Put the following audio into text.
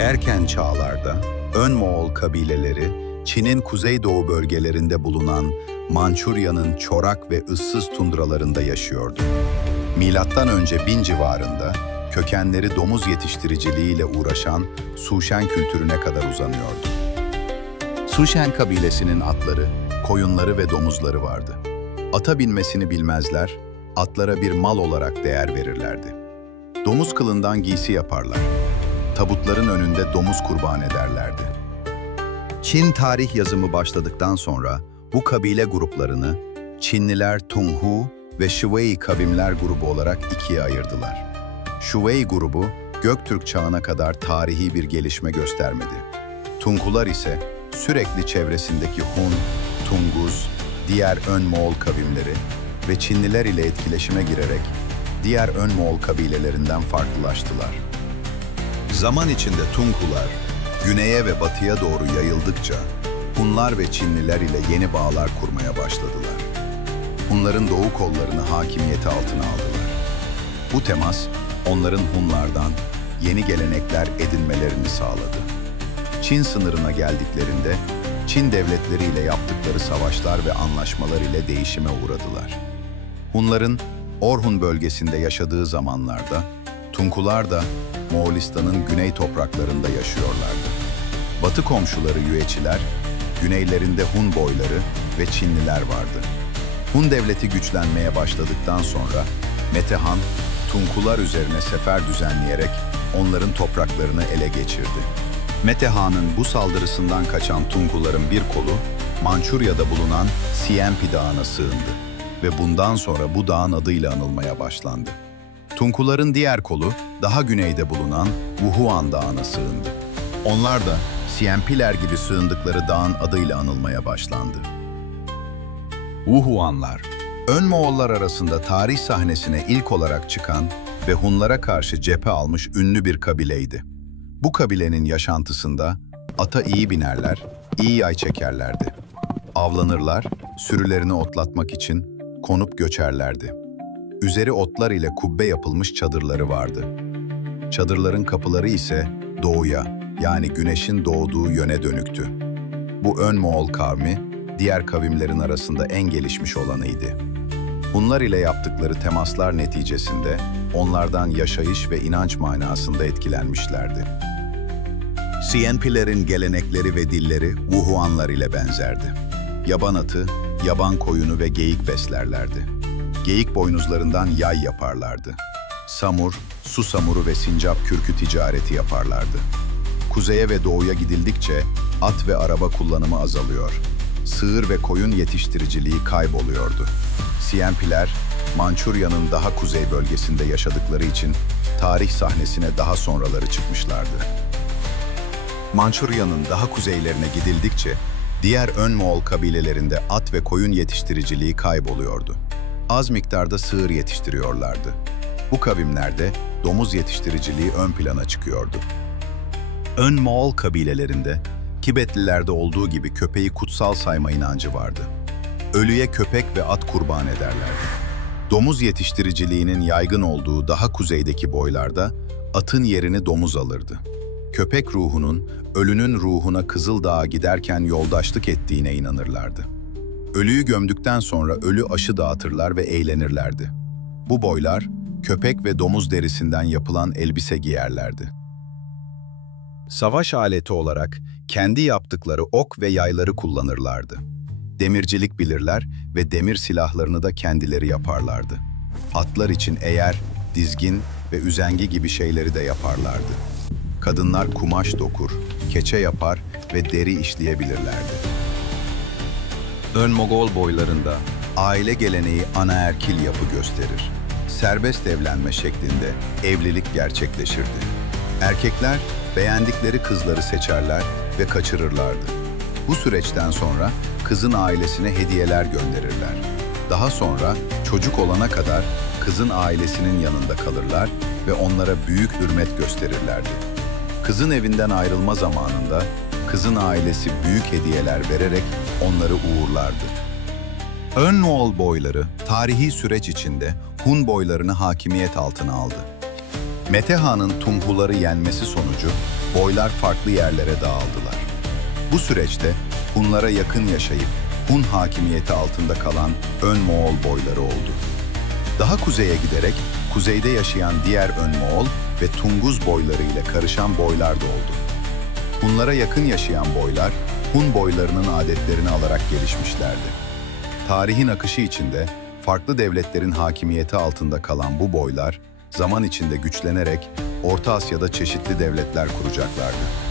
Erken çağlarda Ön Moğol kabileleri Çin'in kuzeydoğu bölgelerinde bulunan Mançurya'nın çorak ve ıssız tundralarında yaşıyordu. Milattan önce 1000 civarında kökenleri domuz yetiştiriciliğiyle uğraşan Suşen kültürüne kadar uzanıyordu. Suşen kabilesinin atları, koyunları ve domuzları vardı. Ata binmesini bilmezler, atlara bir mal olarak değer verirlerdi. Domuz kılından giysi yaparlar. Tabutların önünde domuz kurban ederlerdi. Çin tarih yazımı başladıktan sonra bu kabile gruplarını Çinliler Tunghu ve Şivei kavimler grubu olarak ikiye ayırdılar. Şivei grubu Göktürk çağına kadar tarihi bir gelişme göstermedi. Tunghular ise sürekli çevresindeki Hun, Tunguz, diğer Ön Moğol kavimleri ve Çinliler ile etkileşime girerek diğer Ön Moğol kabilelerinden farklılaştılar. Zaman içinde Tunghular güneye ve batıya doğru yayıldıkça Hunlar ve Çinliler ile yeni bağlar kurmaya başladılar. Hunların doğu kollarını hakimiyeti altına aldılar. Bu temas onların Hunlardan yeni gelenekler edinmelerini sağladı. Çin sınırına geldiklerinde Çin devletleriyle yaptıkları savaşlar ve anlaşmalar ile değişime uğradılar. Hunların Orhun bölgesinde yaşadığı zamanlarda Tunghular da Moğolistan'ın güney topraklarında yaşıyorlardı. Batı komşuları Yüeçiler, güneylerinde Hun boyları ve Çinliler vardı. Hun devleti güçlenmeye başladıktan sonra Metehan, Tunghular üzerine sefer düzenleyerek onların topraklarını ele geçirdi. Metehan'ın bu saldırısından kaçan Tunghuların bir kolu Mançurya'da bulunan Siempi Dağı'na sığındı ve bundan sonra bu dağın adıyla anılmaya başlandı. Tunghuların diğer kolu daha güneyde bulunan Wuhuan Dağı'na sığındı. Onlar da Siempiler gibi sığındıkları dağın adıyla anılmaya başlandı. Wuhuanlar, Ön Moğollar arasında tarih sahnesine ilk olarak çıkan ve Hunlara karşı cephe almış ünlü bir kabileydi. Bu kabilenin yaşantısında ata iyi binerler, iyi yay çekerlerdi. Avlanırlar, sürülerini otlatmak için konup göçerlerdi. Üzeri otlar ile kubbe yapılmış çadırları vardı. Çadırların kapıları ise doğuya, yani güneşin doğduğu yöne dönüktü. Bu Ön Moğol kavmi, diğer kavimlerin arasında en gelişmiş olanıydı. Hunlar ile yaptıkları temaslar neticesinde onlardan yaşayış ve inanç manasında etkilenmişlerdi. Siempilerin gelenekleri ve dilleri Wuhuanlar ile benzerdi. Yaban atı, yaban koyunu ve geyik beslerlerdi. Geyik boynuzlarından yay yaparlardı. Samur, su samuru ve sincap kürkü ticareti yaparlardı. Kuzeye ve doğuya gidildikçe at ve araba kullanımı azalıyor. Sığır ve koyun yetiştiriciliği kayboluyordu. Siempiler, Mançurya'nın daha kuzey bölgesinde yaşadıkları için tarih sahnesine daha sonraları çıkmışlardı. Mançurya'nın daha kuzeylerine gidildikçe diğer Ön Moğol kabilelerinde at ve koyun yetiştiriciliği kayboluyordu. Az miktarda sığır yetiştiriyorlardı. Bu kavimlerde domuz yetiştiriciliği ön plana çıkıyordu. Ön Moğol kabilelerinde Tibetlilerde olduğu gibi köpeği kutsal sayma inancı vardı. Ölüye köpek ve at kurban ederlerdi. Domuz yetiştiriciliğinin yaygın olduğu daha kuzeydeki boylarda atın yerini domuz alırdı. Köpek ruhunun ölünün ruhuna Kızıldağ'a giderken yoldaşlık ettiğine inanırlardı. Ölüyü gömdükten sonra ölü aşı dağıtırlar ve eğlenirlerdi. Bu boylar köpek ve domuz derisinden yapılan elbise giyerlerdi. Savaş aleti olarak kendi yaptıkları ok ve yayları kullanırlardı. Demircilik bilirler ve demir silahlarını da kendileri yaparlardı. Atlar için eğer, dizgin ve üzengi gibi şeyleri de yaparlardı. Kadınlar kumaş dokur, keçe yapar ve deri işleyebilirlerdi. Ön Moğol boylarında aile geleneği anaerkil yapı gösterir. Serbest evlenme şeklinde evlilik gerçekleşirdi. Erkekler beğendikleri kızları seçerler ve kaçırırlardı. Bu süreçten sonra kızın ailesine hediyeler gönderirler. Daha sonra çocuk olana kadar kızın ailesinin yanında kalırlar ve onlara büyük hürmet gösterirlerdi. Kızın evinden ayrılma zamanında kızın ailesi büyük hediyeler vererek onları uğurlardı. Ön Moğol boyları tarihi süreç içinde Hun boylarını hakimiyet altına aldı. Mete Han'ın Tumhuları yenmesi sonucu boylar farklı yerlere dağıldılar. Bu süreçte Hunlara yakın yaşayıp Hun hakimiyeti altında kalan Ön Moğol boyları oldu. Daha kuzeye giderek kuzeyde yaşayan diğer Ön Moğol ve Tunguz boyları ile karışan boylar da oldu. Hunlara yakın yaşayan boylar, Hun boylarının adetlerini alarak gelişmişlerdi. Tarihin akışı içinde farklı devletlerin hakimiyeti altında kalan bu boylar, zaman içinde güçlenerek Orta Asya'da çeşitli devletler kuracaklardı.